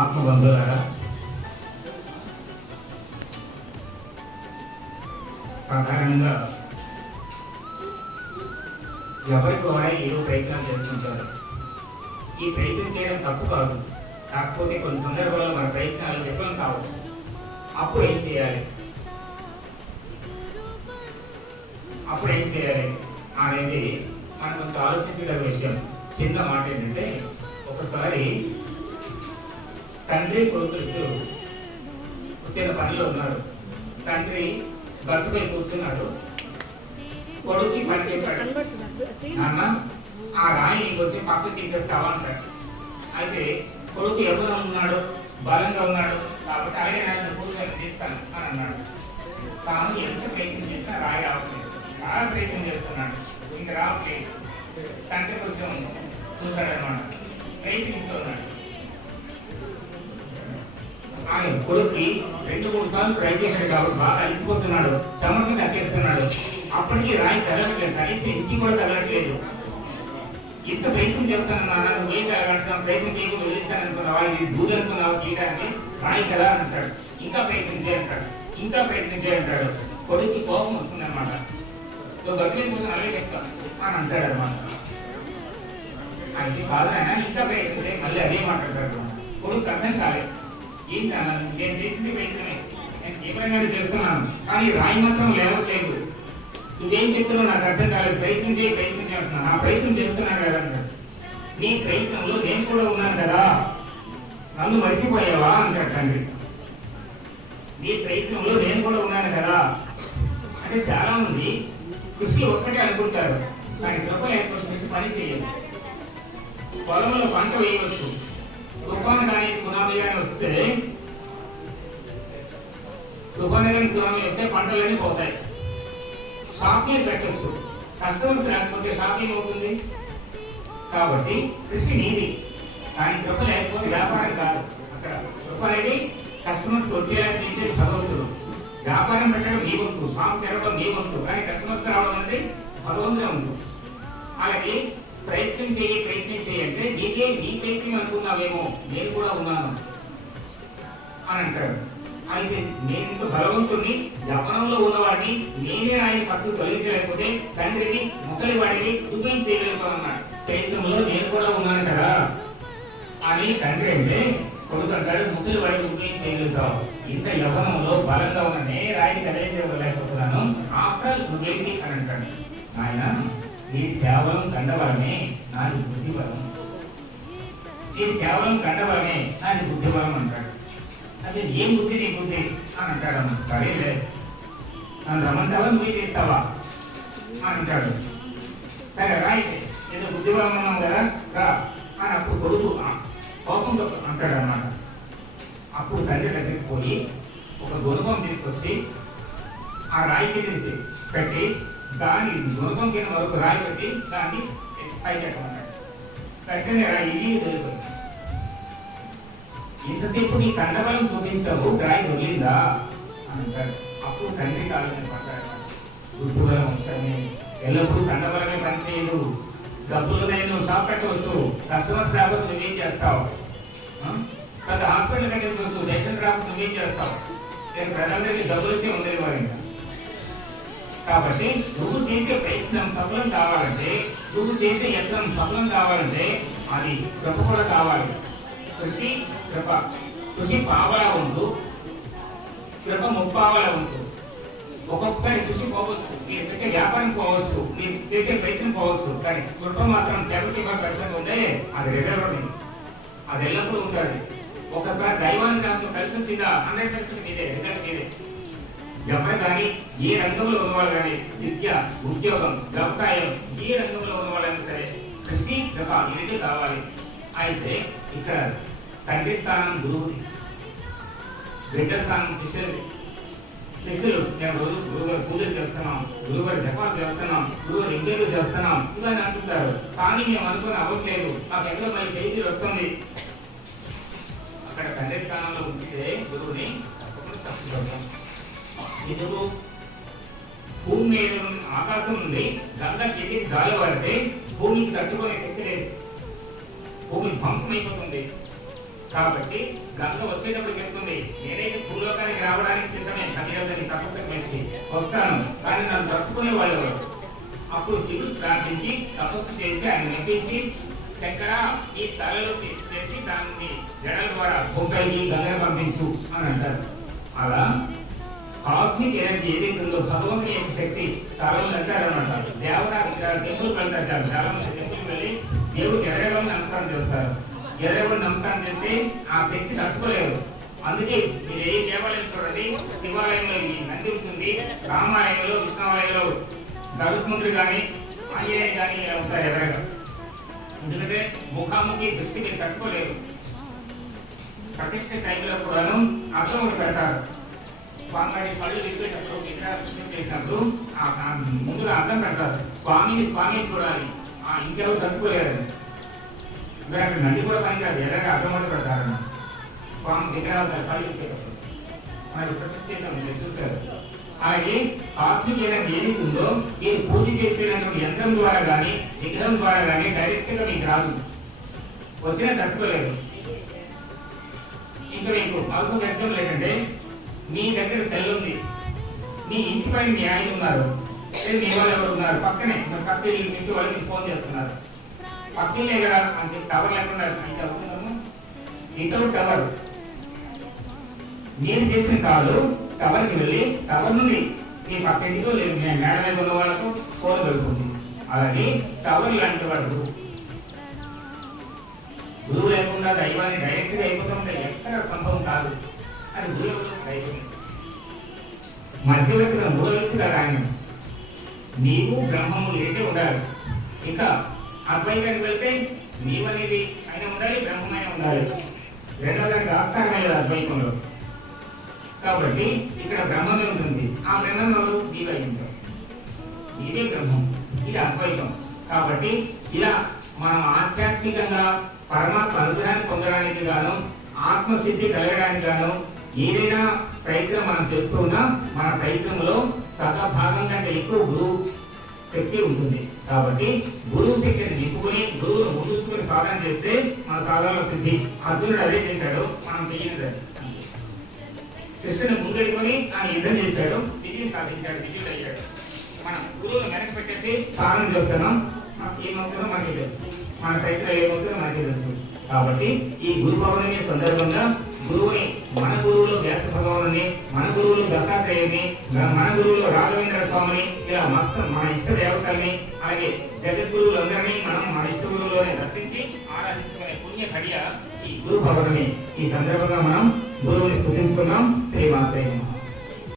ఆత్మబంధువులారా, సాధారణంగా ఎవరికి వారే ఏదో ప్రయత్నాలు చేస్తుంటారు. ఈ ప్రయత్నం చేయడం తప్పు కాదు, కాకపోతే కొన్ని సందర్భాల్లో మన ప్రయత్నాలు విఫలం కావచ్చు. అప్పుడు ఏం చేయాలి అనేది మనం కొంచెం ఆలోచించదగ్గ విషయం. చిన్న మాట ఏంటంటే, ఒకసారి తండ్రి కొడుకులు వచ్చిన పనిలో ఉన్నారు. తండ్రి గట్టుపై కూర్చున్నాడు. కొడుకు పని చెప్పాడు, నాన్న ఆ రాయి వచ్చి పక్కకు తీసేస్తావా అంటాడు. అయితే కొడుకు ఎవరు ఉన్నాడు, బలంగా ఉన్నాడు కాబట్టి అలాగే నేను కూర్చొని తీస్తాను అని అన్నాడు. తాను ఎంత ప్రయత్నం చేసినా రాయి రావట్లేదు. చాలా ప్రయత్నం చేస్తున్నాడు, ఇంకా రావట్లేదు. తండ్రి కొంచెం చూశాడనమాట, ప్రయత్నిస్తున్నాడు. ఆయన కొడుక్కి 2-3 సార్లు ట్రై చేశాడు కాబట్టి బాగా అలిసిపోతున్నాడు, చెమటలు కక్కేస్తున్నాడు. అప్పటికీ రాయి తగలట్లేదు, కనీసం ఇంచి కూడా తగలట్లేదు. ఇంత ప్రయత్నం చేస్తానన్నా, నువ్వేం తగలంటున్నావు, ప్రయత్నం చేయకుండా వదిలిస్తాననుకున్నావా, ఇది దూరం అనుకున్నావా చేయడానికి, రాయి కదా అంటాడు. ఇంకా ప్రయత్నం చేయంటాడు. కొడుక్కి కోపం వస్తుంది అనమాట. గట్టిగా కోసం అలాగే చెప్తాను అని అంటాడు అనమాట. అయితే కాదైనా ఇంకా ప్రయత్నం చేయి, మళ్ళీ అదే మాట్లాడతాడు. కొడుకు అర్థం కాలేదు, ఏంటి అన్న నేను చేసింది ప్రయత్నమే, నేను తీవ్రంగా చేస్తున్నాను, కానీ రాయి మాత్రం లేవట్లేదు. నువ్వేం చెప్తున్నావు నాకు అర్థం కాలేదు, ప్రయత్నం చేస్తున్నాను. ఆ ప్రయత్నం చేస్తున్నాను కదా అంటాడు. నీ ప్రయత్నంలో నేను కూడా ఉన్నాను కదా, నన్ను మర్చిపోయావా అంటాడు తండ్రి. నీ ప్రయత్నంలో నేను కూడా ఉన్నాను కదా అంటే, చాలా మంది కృషి ఒక్కటే అనుకుంటారు, కానీ కృప లేకపోతే కృషి పని చేయాలి. పొలంలో పంట వేయవచ్చు, తుఫాను కానీ సునామీ కానీ వస్తే పంటలన్నీ పోతాయి. షాపింగ్ పెట్టచ్చు, కస్టమర్స్ లేకపోతే షాపింగ్ అవుతుంది. కాబట్టి కృషి నీది, కానీ కృప లేకపోతే వ్యాపారం కాదు. అక్కడ కృప అనేది కస్టమర్స్ వచ్చేలా చేసే భగవంతుడు. వ్యాపారం పెట్టడం నీ వంతు, షాప్ తెరవడం నీ వంతు, కానీ కస్టమర్స్ రావడం అంటే భగవంతుడే వంతు. అలాగే ప్రయత్నం చేయి అంటే నీ ప్రయత్నం అనుకున్నావేమో, నేను కూడా ఉన్నాను అని అంటాడు. అయితే నేను బలవంతుడిని, యవ్వనంలో ఉన్నవాడిని, నేనే ఆయన పక్కకు తొలగించలేకపోతే తండ్రిని ముసలి వాడిని నువ్వేం చేయలేకపోతున్నాడు. ప్రయత్నంలో నేను కూడా ఉన్నాను కదా అని తండ్రి అంటే, కొడుకు అంటాడు ముసలి వాడిని నువ్వేం చేయగలుగుతావు, ఇంత యవ్వనంలో బలంగా ఉన్న నే రాయిని కలగించలేకపోతున్నాను, ఆఫ్టర్ నువ్వేంటి అని అంటాడు. ఆయన ఇది కేవలం కండబలమే, నాది బుద్ధిబలం. ఇది కేవలం కండబలమే, నాది బుద్ధిబలం అంటాడు. అదే ఏం బుద్ధి నీ బుద్ధి అని అంటాడు. సరేలే, నన్ను రమ్మంటావా, నువ్వే చేస్తావా అని అంటాడు. సరే రాయితే ఏదో బుద్ధిబలం ఉన్నాం కదా రా అని అప్పుడు కొడుకు కోపంతో అంటాడు అన్నమాట. అప్పుడు తండ్రి దగ్గరికి పోయి ఒక గుణకం తీసుకొచ్చి ఆ రాయి కింద పెట్టి దాన్ని గుణకం కింద మరొక రాయి పెట్టి దాన్ని పైకి ఎక్కమన్నాడు. వెంటనే రాయి ఇది దొరికిపోయింది. ఇంతసేపు నీ కండబలం చూపించావు, రాయి దొరికిందా అని అంటాడు. అప్పుడు తండ్రి కాలం పడ్డాడు. బుద్ధిబలం వచ్చాయి, ఎల్లప్పుడూ కండబలమే పనిచేయదు. డబ్బులు నేను షాప్ పెట్టవచ్చు, కస్టమర్స్ రాకపోతే నువ్వేం చేస్తావు, పెద్ద హాస్పిటల్ దగ్గరికి పేషెంట్ రాకపోతే నువ్వేం చేస్తావు, నేను ప్రజలందరికీ డబ్బులు వచ్చి ఉండేది వారి. కాబట్టి నువ్వు చేసే ప్రయత్నం సఫలం కావాలంటే, నువ్వు చేసే యత్నం సఫలం కావాలంటే అది కృప కూడా కావాలి. కృషి కృప, కృషి పావలా ఉంటూ కృప ముప్పావలా ఉంటూ. ఒక్కొక్కసారి కృషి పోవచ్చు, మీరు పెట్టే వ్యాపారం పోవచ్చు, మీరు చేసే ప్రయత్నం పోవచ్చు, కానీ కృప మాత్రం 75% ఉంటే అది రిజర్వ్, అది ఎల్లప్పుడూ ఉంటుంది. ఒకసారి దైవాన్ని నాకు కలిసి వచ్చిందా 100% మీదే, రిజల్ట్ మీదే. ఎవరు కానీ ఏ రంగంలో ఉన్నవాళ్ళు కానీ, విద్య, ఉద్యోగం, వ్యవసాయం, ఏ రంగంలో ఉన్నవాళ్ళైనా సరే కృషి కృప ఇది కావాలి. అయితే ఇక్కడ తండ్రి స్థానం గురువుది, బిడ్డ స్థానం శిష్యులది. శిష్యులు నేను రోజు గురువుగారు పూజలు చేస్తున్నాం, గురువుగారు జపాలు చేస్తున్నాం, గురువుగారు ఇంటర్వ్యూ చేస్తున్నాం ఇవన్నీ అంటుంటారు. కానీ మేము అనుకుని అవ్వట్లేదు, మాకు ఎక్కడ మరి పేజీలు వస్తుంది. అక్కడ తండ్రి స్థానంలో ఉంచితే గురువుని తప్పకుండా తప్పుకుంటాం. ఎందుకు భూమి మీద ఆకాశం నుండి గంగా కింది జాలి పడితే భూమికి తట్టుకునే శక్తి లేదు, భూమి ధ్వంసం అయిపోతుంది. కాబట్టి గంగ వచ్చేటప్పుడు చెప్తుంది, నేనైతే భూలోకానికి రావడానికి సిద్ధమే, కన్యాకుమారి తపస్సుకు మెచ్చి వస్తాను, కానీ నన్ను తట్టుకునే వాళ్ళు ఎవరు? అప్పుడు శివుడు ప్రార్థించి తపస్సు చేసి ఆయన మెప్పించి, శంకర ఈ తలలు చేసి దాన్ని జడల ద్వారా భూపైకి గంగను పంపించు అని అంటారు. అలా కాస్మిక్ ఎనర్జీ ఏదైతే ఉందో భగవంతుని యొక్క శక్తి చాలా మంది అంటారు అనమాట. దేవత టెంపుల్కి వెళ్తారు, చాలా మంది టెంపుల్కి వెళ్ళి దేవుడికి ఎర్రగొని నమస్కారం చేస్తారు. ఎర్రగొని నమస్కారం చేస్తే ఆ శక్తి తట్టుకోలేరు. అందుకే మీరు ఏ దేవాలయం చూడండి, శివాలయంలో ఈ నంది ఉంటుంది, రామాలయంలో విష్ణువాలయంలో గరుత్మంతుడు కానీ ఆంజనేయ కానీ ఉంటారు ఎర్రగా. ఎందుకంటే ముఖాముఖి దృష్టి మీరు తట్టుకోలేరు. ప్రతిష్ఠ టైంలో కూడాను అర్థం పెడతారు. స్వామివారి కళ్ళు విప్పేటప్పుడు విగ్రహం చేసినప్పుడు ముందుగా అర్థం పెడతారు, స్వామిని చూడాలి, ఇంకెవరు తట్టుకోలేరు. అక్కడ నది కూడా పని కాదు, ఎర్రగా అర్థం కూడా పెడతారు. స్వామి విగ్రహాలు కళ్ళు విప్పేటప్పుడు మనకి ప్రతిష్ఠ చేసాం, మీరు చూస్తారు. అలాగే కాస్మిక్ ఎనర్జీ ఏది ఉందో మీరు పూజ చేసేటువంటి యంత్రం ద్వారా కానీ విగ్రహం ద్వారా కానీ డైరెక్ట్ గా మీకు రాదు, వచ్చినా తట్టుకోలేదు. ఇంకా మీకు మరొక వ్యక్తం లేదంటే, మీ దగ్గర సెల్ ఉంది, మీ ఇంటి పైన మీ ఆయన ఉన్నారు, మీ వాళ్ళు ఎవరు ఉన్నారు, పక్కనే పక్క ఇంటి వాళ్ళకి ఫోన్ చేస్తున్నారు, పక్కనే కదా అని చెప్పి టవర్ లేకుండా వితౌట్ టవర్ నేను చేసిన కాలు టవర్కి వెళ్ళి టవర్ నుండి మీ పక్క ఇంటికో లేదు మేడ మీద ఉన్న వాళ్ళకు ఫోన్ వెళ్తుంది. అలాగే టవర్ లాంటి వాడు గురువు లేకుండా దైవాన్ని డైరెక్ట్ గా అయిపోతుంటే ఎక్కడ సంభవం కాదు. అది గురువు అయిపోయింది. మధ్యవర్తిగా మూడో వ్యక్తిగా రాని నీవు బ్రహ్మము లేటే ఉండాలి. ఇంకా అద్వైతానికి వెళ్తే నీవు అనేది అయినా ఉండాలి, బ్రహ్మమైన ఉండాలి. రెండో దానికి ఆస్థానమైన అద్వైతంలో. కాబట్టి ఇక్కడ బ్రహ్మమే ఉంటుంది, ఆ బ్రహ్మంలో నీవై ఉంటావు, నీవే బ్రహ్మం, ఇది అద్వైతం. కాబట్టి ఇలా మనం ఆధ్యాత్మికంగా పరమాత్మ అనుగ్రహాన్ని పొందడానికి గాను ఆత్మసిద్ధి కలగడానికి గాను ఏదైనా ప్రయత్నం మనం చేస్తూ ఉన్నా మన ప్రయత్నంలో సగ భాగం కంటే ఎక్కువ గురువు శక్తి ఉంటుంది. కాబట్టి గురువు శక్తిని నింపుకుని గురువును ముందుకుని సాధన చేస్తే మన సాధనలో సిద్ధి. అర్జునుడు అదే చేశాడు, మనం చెయ్యలేదు. కృష్ణుని ముందెడుకొని ఆయన యుద్ధం చేశాడు, విజయం సాధించాడు, విజయుడు అయ్యాడు. మనం గురువును వెనక్కి పెట్టేసి సాధన చేస్తున్నాం, ఏమవుతుందో మనకి తెలుసు, మన ప్రయత్నం ఏమవుతుందో మనకి తెలుసు. కాబట్టి ఈ గురు పౌర్ణమి సందర్భంగా గురువుని, మన గురువులో వ్యాస భగవానుని, మన గురువులు దత్తాత్రేయుని, మన గురువులో రాఘవేంద్ర స్వామిని, ఇలా మన ఇష్ట దేవతల్ని, అలాగే జగద్గురువులందరినీ మనం మన ఇష్ట గురువులోనే దర్శించి ఆరాధించుకునే పుణ్య ఘడియ ఈ గురు పౌర్ణమి. ఈ సందర్భంగా మనం గురువుని స్తుతించుకున్నాం. శ్రీమాత్రే నమః.